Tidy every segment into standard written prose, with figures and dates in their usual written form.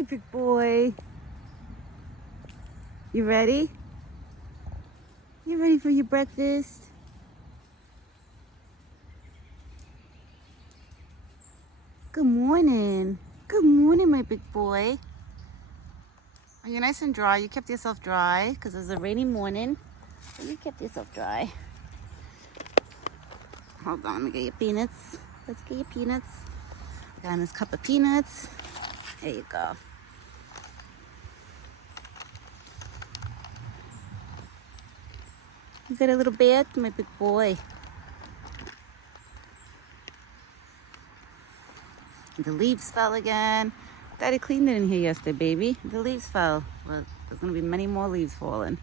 Hi, big boy. You ready? You ready for your breakfast? Good morning. Good morning, my big boy. Are you nice and dry? You kept yourself dry because it was a rainy morning. But you kept yourself dry. Hold on, let me get your peanuts. Let's get your peanuts. I got this cup of peanuts. There you go. You got a little bed, my big boy. The leaves fell again. Daddy cleaned it in here yesterday, baby. The leaves fell. But there's gonna be many more leaves falling.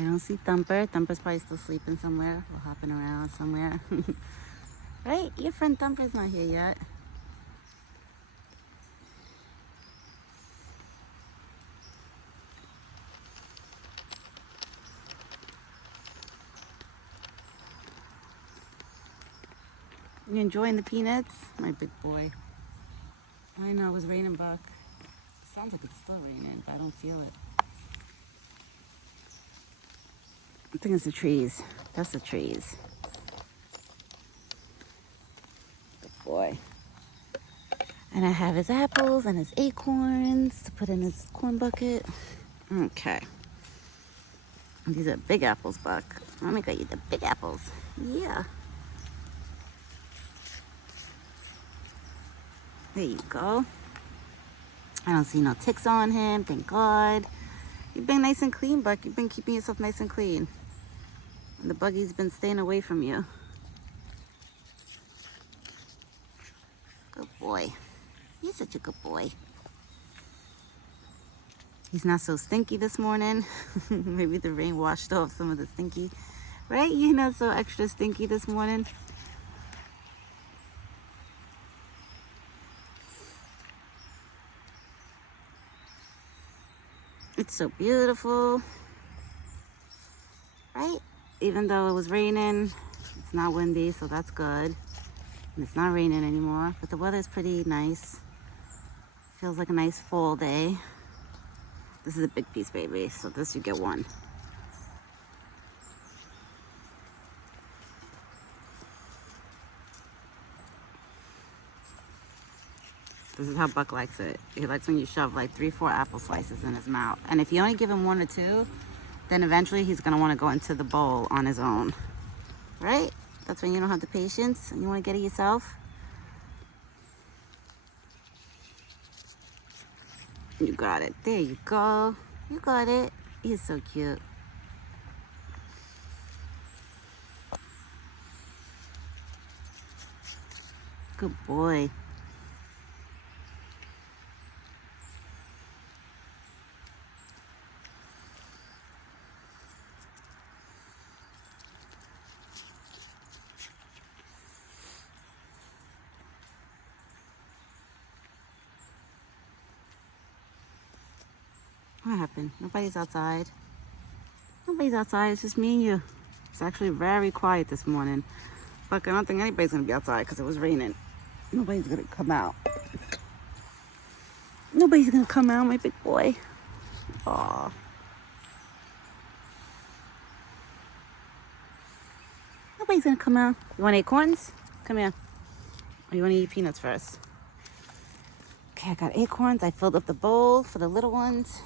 I don't see Thumper. Thumper's probably still sleeping somewhere or hopping around somewhere. Right? Your friend Thumper's not here yet. You enjoying the peanuts? My big boy. I know, it was raining, Buck. Sounds like it's still raining, but I don't feel it. I think it's the trees. That's the trees. Good boy. And I have his apples and his acorns to put in his corn bucket. Okay. These are big apples, Buck. Let me get you the big apples. Yeah. There you go. I don't see no ticks on him, thank God. You've been nice and clean, Buck. You've been keeping yourself nice and clean. And the buggy's been staying away from you. Good boy. He's such a good boy. He's not so stinky this morning. Maybe the rain washed off some of the stinky. Right? You're not so extra stinky this morning. It's so beautiful. Right? Even though it was raining, it's not windy, so that's good. And it's not raining anymore, but the weather's pretty nice. Feels like a nice fall day. This is a big piece, baby, so this you get one. This is how Buck likes it. He likes when you shove like 3-4 apple slices in his mouth. And if you only give him 1 or 2, then eventually he's gonna wanna go into the bowl on his own. Right? That's when you don't have the patience and you wanna get it yourself. You got it. There you go. You got it. He's so cute. Good boy. What happened? Nobody's outside. Nobody's outside. It's just me and you. It's actually very quiet this morning. But I don't think anybody's going to be outside because it was raining. Nobody's going to come out. Nobody's going to come out, my big boy. Aw. Nobody's going to come out. You want acorns? Come here. Or you want to eat peanuts first? Okay, I got acorns. I filled up the bowl for the little ones.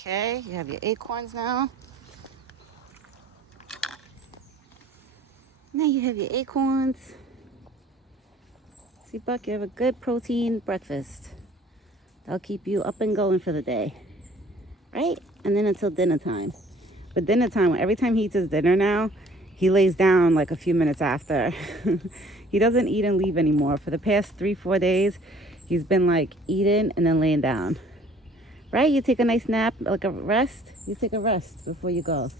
Okay, you have your acorns now. Now you have your acorns. See, Buck, you have a good protein breakfast. That'll keep you up and going for the day. Right? And then until dinner time. But dinner time, every time he eats his dinner now, he lays down like a few minutes after. He doesn't eat and leave anymore. For the past 3-4 days, he's been like eating and then laying down. Right? You take a nice nap, like a rest. You take a rest before you go.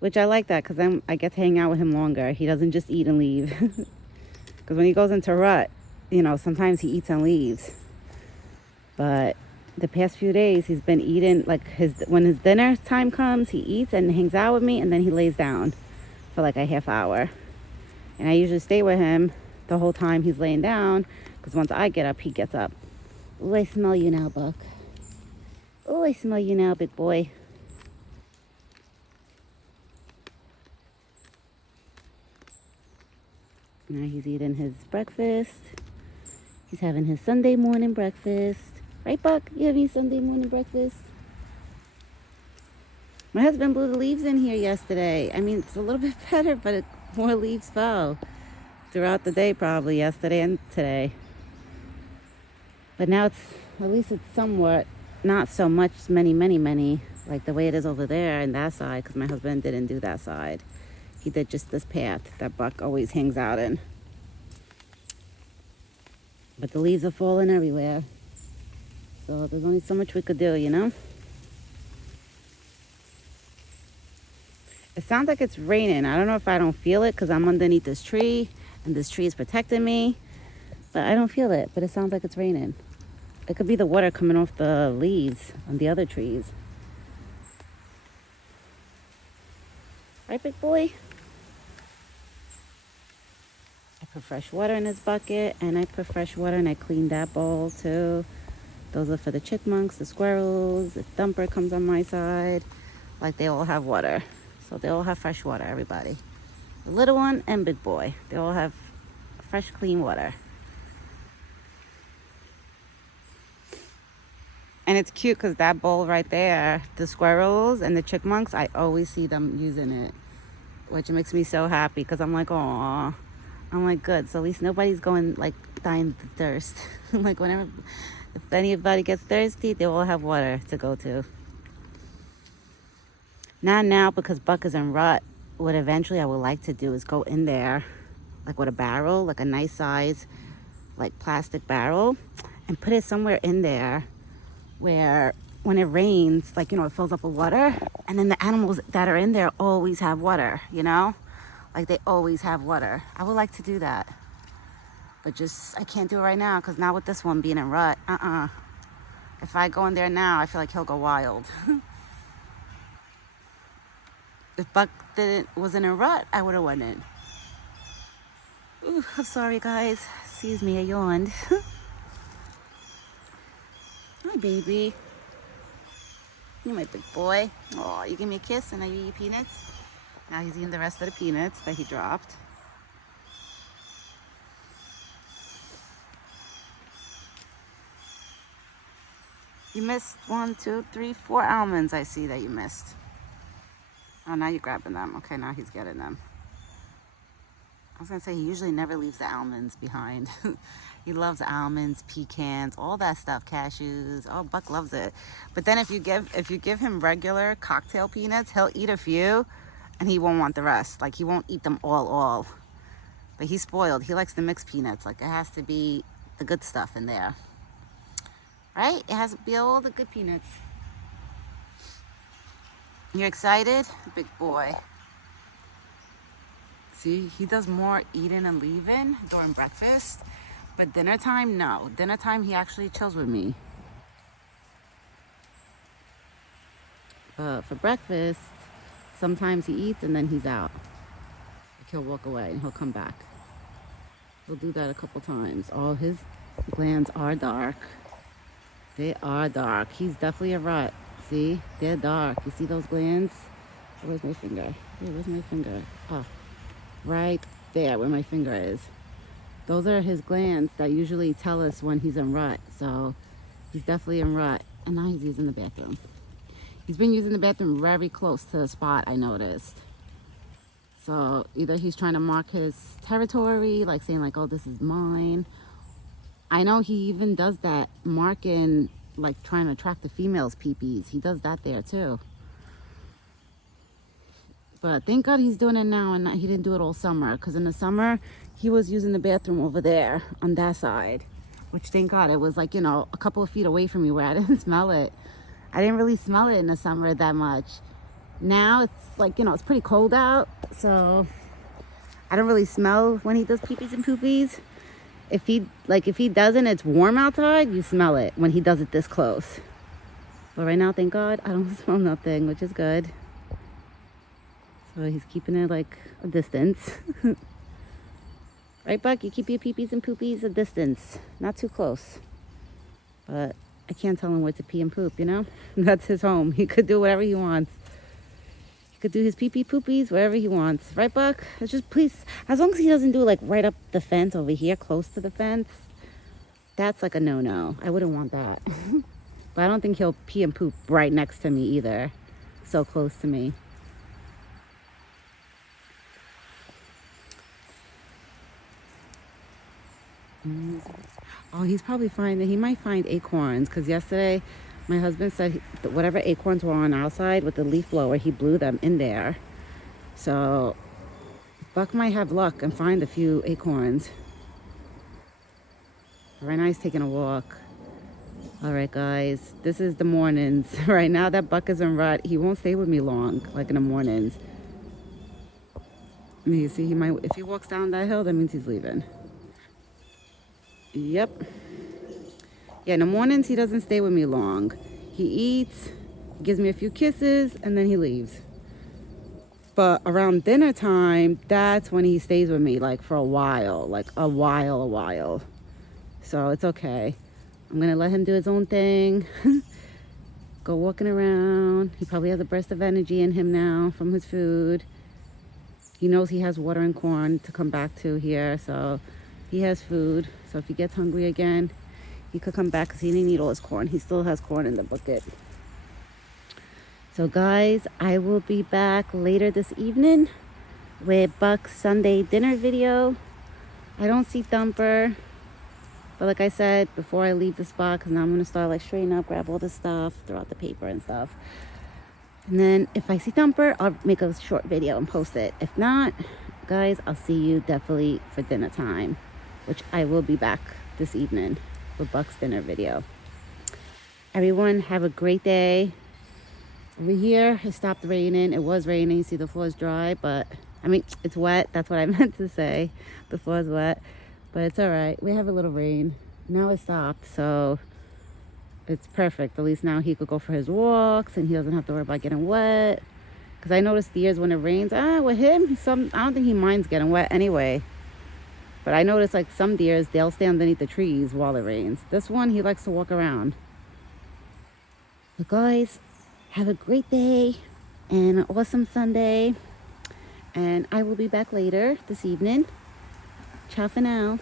Which I like that because I get to hang out with him longer. He doesn't just eat and leave. Because when he goes into rut, you know, sometimes he eats and leaves. But the past few days, he's been eating, like when his dinner time comes, he eats and hangs out with me, and then he lays down for like a half hour. And I usually stay with him the whole time he's laying down, because once I get up, he gets up. Oh, I smell you now, Buck. Oh, I smell you now, big boy. Now he's eating his breakfast. He's having his Sunday morning breakfast. Right, Buck? You having Sunday morning breakfast? My husband blew the leaves in here yesterday. I mean, it's a little bit better, but more leaves fell throughout the day, probably yesterday and today. But now at least it's somewhat, not so much, many, like the way it is over there in that side, because my husband didn't do that side. He did just this path that Buck always hangs out in. But the leaves are falling everywhere. So there's only so much we could do, you know? It sounds like it's raining. I don't know if I don't feel it because I'm underneath this tree and this tree is protecting me. But I don't feel it, but it sounds like it's raining. It could be the water coming off the leaves on the other trees. Right, big boy? I put fresh water in this bucket, and I put fresh water and I cleaned that bowl too. Those are for the chipmunks, the squirrels. If Thumper comes on my side, like they all have water. So they all have fresh water, everybody. The little one and big boy. They all have fresh, clean water. And it's cute because that bowl right there, the squirrels and the chipmunks, I always see them using it, which makes me so happy because I'm like, aw. I'm like, good. So at least nobody's going like dying of thirst. Like whenever, if anybody gets thirsty, they all have water to go to. Not now because Buck is in rut. What eventually I would like to do is go in there like with a barrel, like a nice size, like plastic barrel, and put it somewhere in there where when it rains, like, you know, it fills up with water, and then the animals that are in there always have water, you know? Like they always have water. I would like to do that. But just, I can't do it right now because not with this one being in rut. If I go in there now, I feel like he'll go wild. If Buck wasn't in rut, I would have went in. Ooh, I'm sorry, guys. Excuse me, I yawned. Hi, baby. You're my big boy. Oh, you give me a kiss and I eat your peanuts. Now he's eating the rest of the peanuts that he dropped. You missed 1, 2, 3, 4 almonds. I see that you missed. Oh, now you're grabbing them. Okay, now he's getting them. I was gonna say he usually never leaves the almonds behind. He loves almonds, pecans, all that stuff, cashews. Oh, Buck loves it. But then if you give him regular cocktail peanuts, he'll eat a few and he won't want the rest. Like he won't eat them all. But he's spoiled. He likes the mixed peanuts. Like it has to be the good stuff in there. Right? It has to be all the good peanuts. You excited? Big boy. See, he does more eating and leaving during breakfast. But dinner time, no. Dinner time, he actually chills with me. But for breakfast, sometimes he eats and then he's out. Like he'll walk away and he'll come back. He'll do that a couple times. All his glands are dark. They are dark. He's definitely a rut. See, they're dark. You see those glands? Where's my finger? Where's my finger? Oh, right there where my finger is. Those are his glands that usually tell us when he's in rut. So he's definitely in rut. And now he's using the bathroom. He's been using the bathroom very close to the spot, I noticed. So either he's trying to mark his territory, like saying like, oh, this is mine. I know he even does that marking, like trying to attract the females' peepees. He does that there too. But thank God he's doing it now and he didn't do it all summer. Because in the summer, he was using the bathroom over there on that side. Which thank God, it was like, you know, a couple of feet away from me where I didn't smell it. I didn't really smell it in the summer that much. Now it's like, you know, it's pretty cold out. So I don't really smell when he does peepees and poopies. If he doesn't, it's warm outside, you smell it when he does it this close. But right now, thank God, I don't smell nothing, which is good. So he's keeping it like a distance. Right, Buck? You keep your peepees and poopies a distance, not too close. But I can't tell him where to pee and poop, you know? That's his home. He could do whatever he wants. He could do his pee-pee poopies wherever he wants. Right, Buck? It's just please, as long as he doesn't do like right up the fence over here, close to the fence, that's like a no-no. I wouldn't want that. But I don't think he'll pee and poop right next to me either. So close to me. Oh, he's probably finding, he might find acorns, because yesterday my husband said that whatever acorns were on outside with the leaf blower, he blew them in there. So Buck might have luck and find a few acorns. Right now he's taking a walk. All right, guys, this is the mornings. Right now that Buck is in rut. He won't stay with me long, like in the mornings. You see, he might, if he walks down that hill, that means he's leaving. Yep. Yeah, in the mornings, he doesn't stay with me long. He eats, gives me a few kisses, and then he leaves. But around dinner time, that's when he stays with me, like for a while. Like a while. So it's okay. I'm going to let him do his own thing. Go walking around. He probably has a burst of energy in him now from his food. He knows he has water and corn to come back to here, so he has food. So if he gets hungry again, he could come back because he didn't eat all his corn. He still has corn in the bucket. So guys, I will be back later this evening with Buck's Sunday dinner video. I don't see Thumper. But like I said, before I leave the spot, because now I'm going to start like straightening up, grab all the stuff, throw out the paper and stuff. And then if I see Thumper, I'll make a short video and post it. If not, guys, I'll see you definitely for dinner time, which I will be back this evening with Buck's dinner video. Everyone have a great day. Over here, it stopped raining. It was raining. You see the floor is dry, but I mean, it's wet. That's what I meant to say. The floor is wet, but it's all right. We have a little rain. Now it stopped, so it's perfect. At least now he could go for his walks and he doesn't have to worry about getting wet. Because I noticed the years when it rains, with him, I don't think he minds getting wet anyway. But I noticed like some deers, they'll stay underneath the trees while it rains. This one, he likes to walk around. So guys, have a great day and an awesome Sunday. And I will be back later this evening. Ciao for now.